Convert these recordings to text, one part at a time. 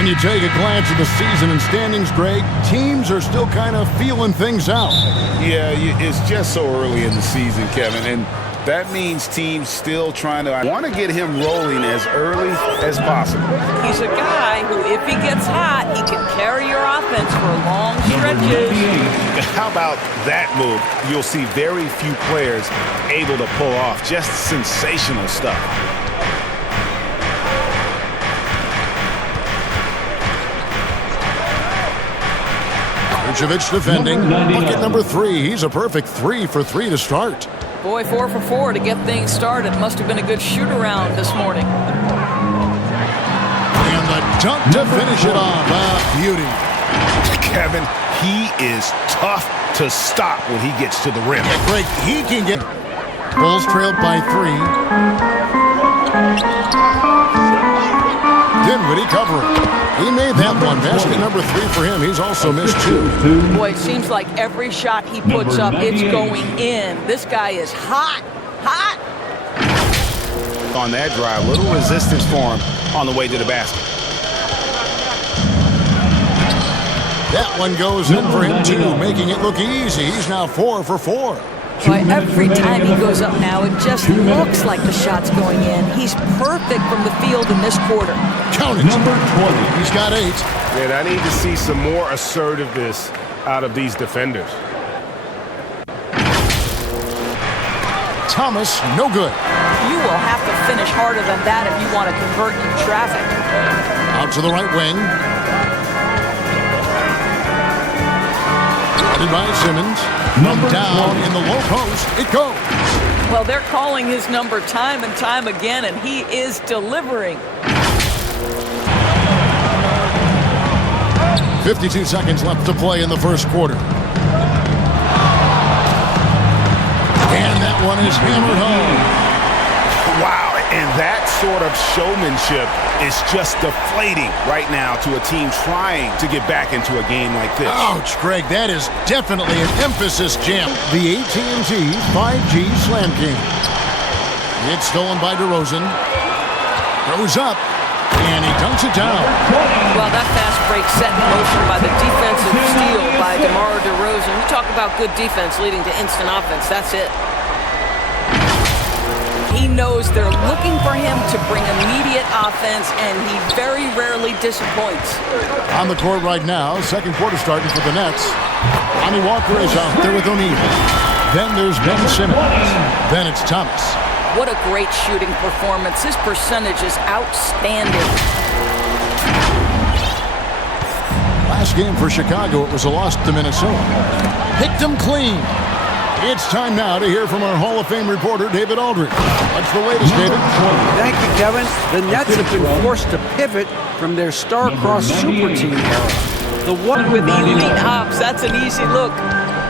When you take a glance at the season and standings, Greg, teams are still kind of feeling things out. Yeah, it's just so early in the season, Kevin, and that means teams still trying to want to get him rolling as early as possible. He's a guy who, if he gets hot, he can carry your offense for long stretches. How about that move? You'll see very few players able to pull off just sensational stuff. Vucevic defending. Bucket number 3. He's a perfect 3 for 3 to start. Boy, 4 for 4 to get things started. Must have been a good shoot-around this morning. And the dunk to finish it off. Beauty. Kevin, he is tough to stop when he gets to the rim. Yeah, Greg, he can get... Bulls trailed by 3. Dinwiddie covering. He made that one. Basket number 3 for him. He's also missed 2. Boy, it seems like every shot he puts up, it's going in. This guy is hot. Hot. On that drive, little resistance for him on the way to the basket. That one goes in for him, too, making it look easy. He's now 4 for 4. Boy, every time he goes up now, it just looks like the shot's going in. He's perfect from the field in this quarter. Count it. Number 20. He's got 8. Man, I need to see some more assertiveness out of these defenders. Thomas, no good. You will have to finish harder than that if you want to convert in traffic. Out to the right wing. Guarded by Simmons. Down in the low post. It goes. Well, they're calling his number time and time again, and he is delivering. 52 seconds left to play in the first quarter. And that one is hammered home. Wow, and that sort of showmanship is just deflating right now to a team trying to get back into a game like this. Ouch, Greg, that is definitely an emphasis jam. The AT&T 5G Slam King. It's stolen by DeRozan. Goes up, and he dunks it down. Well, that fast break set in motion by the defensive steal by DeMar DeRozan. You talk about good defense leading to instant offense. That's it. He knows they're looking for him to bring immediate offense, and he very rarely disappoints. On the court right now, second quarter starting for the Nets. Lonnie Walker is out there with O'Neal. Then there's Ben Simmons. Then it's Thomas. What a great shooting performance. His percentage is outstanding. Last game for Chicago, it was a loss to Minnesota. Picked them clean. It's time now to hear from our Hall of Fame reporter, David Aldridge. What's the latest, David? Thank you, Kevin. The Nets have been forced to pivot from their star-crossed super team era. The one With elite hops, that's an easy look.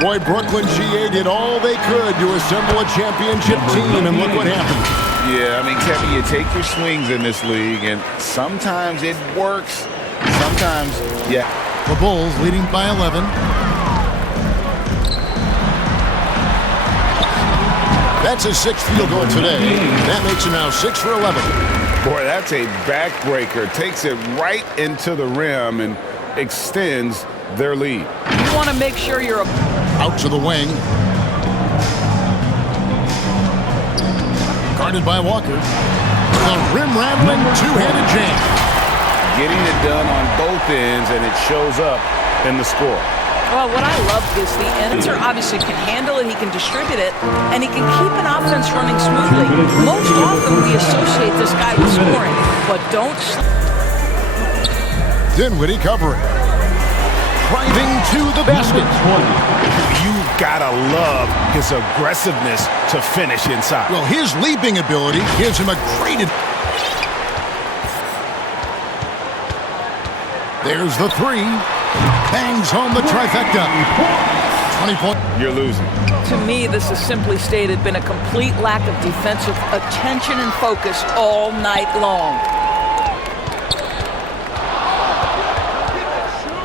Boy, Brooklyn GA did all they could to assemble a championship team, and look what happened. Yeah, I mean, Kevin, you take your swings in this league, and sometimes it works. Sometimes, yeah. The Bulls leading by 11. That's his 6th field goal today. That makes him now 6 for 11. Boy, that's a backbreaker. Takes it right into the rim and extends their lead. You want to make sure you're out to the wing. Guarded by Walker. The rim-rattling two-handed jam. Getting it done on both ends, and it shows up in the score. Well, what I love is the answer obviously can handle it, he can distribute it, and he can keep an offense running smoothly. Most often we associate this guy with scoring, but don't... Dinwiddie covering. Driving to the basket. You've got to love his aggressiveness to finish inside. Well, his leaping ability gives him a great... There's the 3. Bangs home the trifecta. 20 points. You're losing. To me, this has simply stated been a complete lack of defensive attention and focus all night long.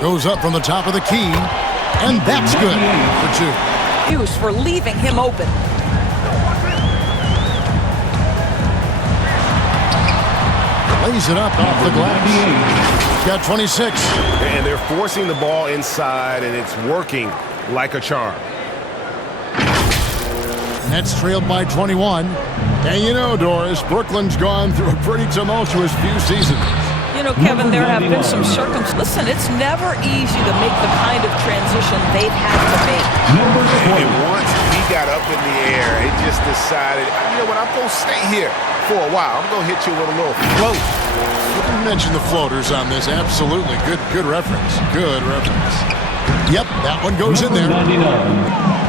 Goes up from the top of the key, and that's good for 2. Use for leaving him open. Lays it up off the glass. He's got 26. And they're forcing the ball inside, and it's working like a charm. Nets trailed by 21. And you know, Doris, Brooklyn's gone through a pretty tumultuous few seasons. You know, Kevin, there have been some circumstances. Listen, it's never easy to make the kind of transition they've had to make. And once he got up in the air, he just decided, you know what, I'm going to stay here for a while. I'm going to hit you with a little float. You mentioned the floaters on this. Absolutely. Good reference. Good reference. Yep, that one goes in there. 99.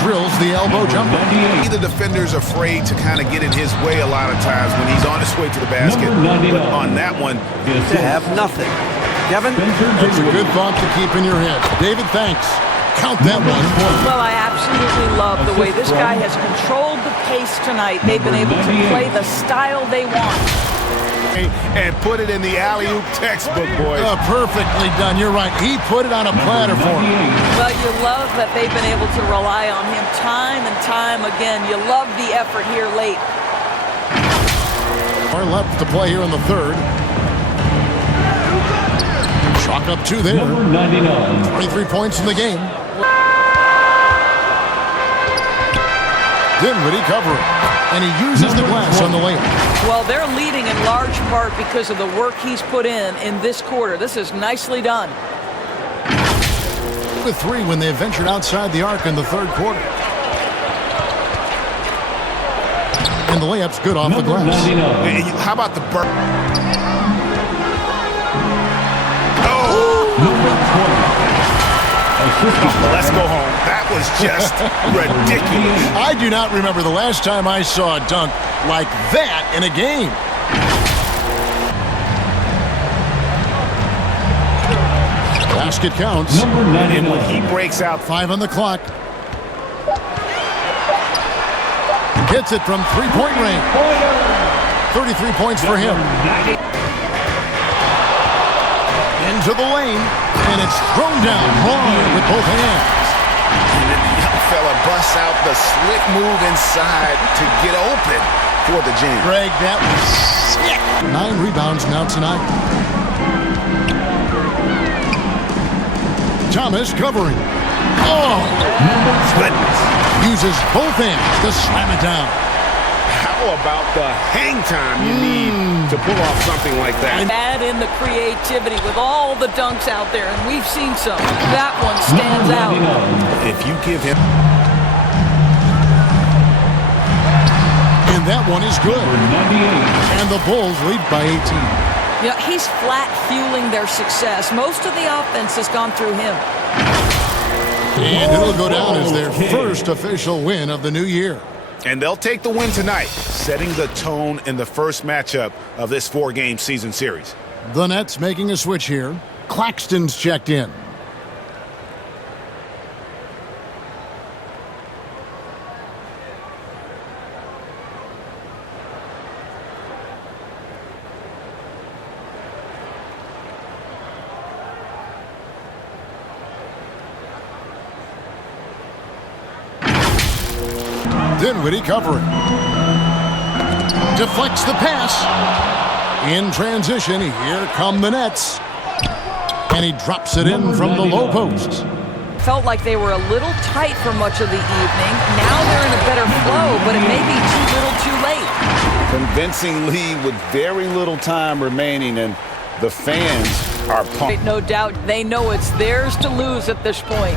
Drills the elbow jumper. The defender's afraid to kind of get in his way a lot of times when he's on his way to the basket. But on that one, To have nothing. Kevin? That's a good thought to keep in your head. David, thanks. Count that one. Well, I absolutely love the way this guy has controlled the pace tonight. They've been able to play the style they want. and put it in the alley-oop textbook, boys. Perfectly done. You're right. He put it on a platter for him. Well, you love that they've been able to rely on him time and time again. You love the effort here late. More left to play here in the third. Chalk up 2 there. Number 99. 23 points in the game. Dinwiddie covering. And he uses the glass on the layup. Well, they're leading in large part because of the work he's put in this quarter. This is nicely done. With 3 when they ventured outside the arc in the third quarter. And the layup's good off the glass. 99. How about the burn? Let's go home. That was just ridiculous. I do not remember the last time I saw a dunk like that in a game. Basket counts. Number 99. When he breaks out, 5 on the clock. Hits it from three-point range. 33 points for him. Into the lane, and it's thrown down hard with both hands. and then the young fella busts out the slick move inside to get open for the jam. Greg, that was sick. 9 rebounds now tonight. Thomas covering. Oh, Goodness. uses both hands to slam it down. How about the hang time you need to pull off something like that? Add in the creativity with all the dunks out there, and we've seen some. That one stands out. If you give him... And that one is good. And the Bulls lead by 18. You know, he's flat fueling their success. Most of the offense has gone through him. And it'll go down as their first official win of the new year. And they'll take the win tonight, setting the tone in the first matchup of this 4-game season series. The Nets making a switch here. Claxton's checked in. Dinwiddie covering. Deflects the pass. In transition, here come the Nets. And he drops it in from the low post. Felt like they were a little tight for much of the evening. Now they're in a better flow, but it may be too little too late. Convincing lead with very little time remaining, and the fans are pumped. No doubt they know it's theirs to lose at this point.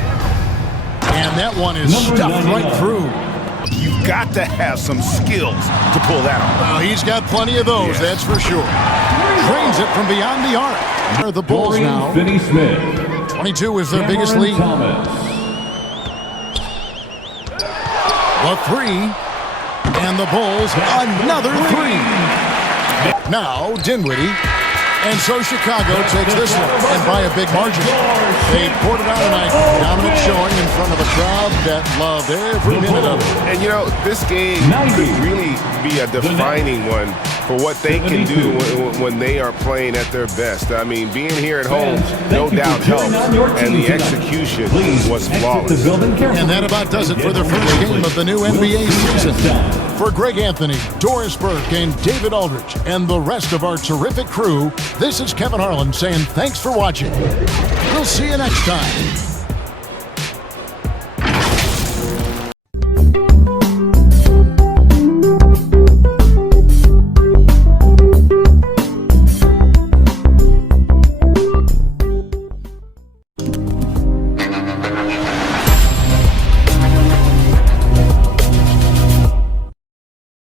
And that one is stuffed right through. You've got to have some skills to pull that off. Well, he's got plenty of those, that's for sure. Drains it from beyond the arc. They're the Bulls now. Finney Smith. 22 is their biggest lead. Thomas. A 3. And the Bulls, another 3. Now, Dinwiddie. And so Chicago takes this one, and by a big margin. They poured it out tonight. Dominant showing in front of a crowd that loved every minute of it. And, you know, this game could really be a defining one for what they can do when they are playing at their best. I mean, being here at home, no doubt helps, and the execution was flawless. And that about does it for the first game of the new NBA season. For Greg Anthony, Doris Burke, and David Aldridge, and the rest of our terrific crew, this is Kevin Harlan saying thanks for watching. We'll see you next time.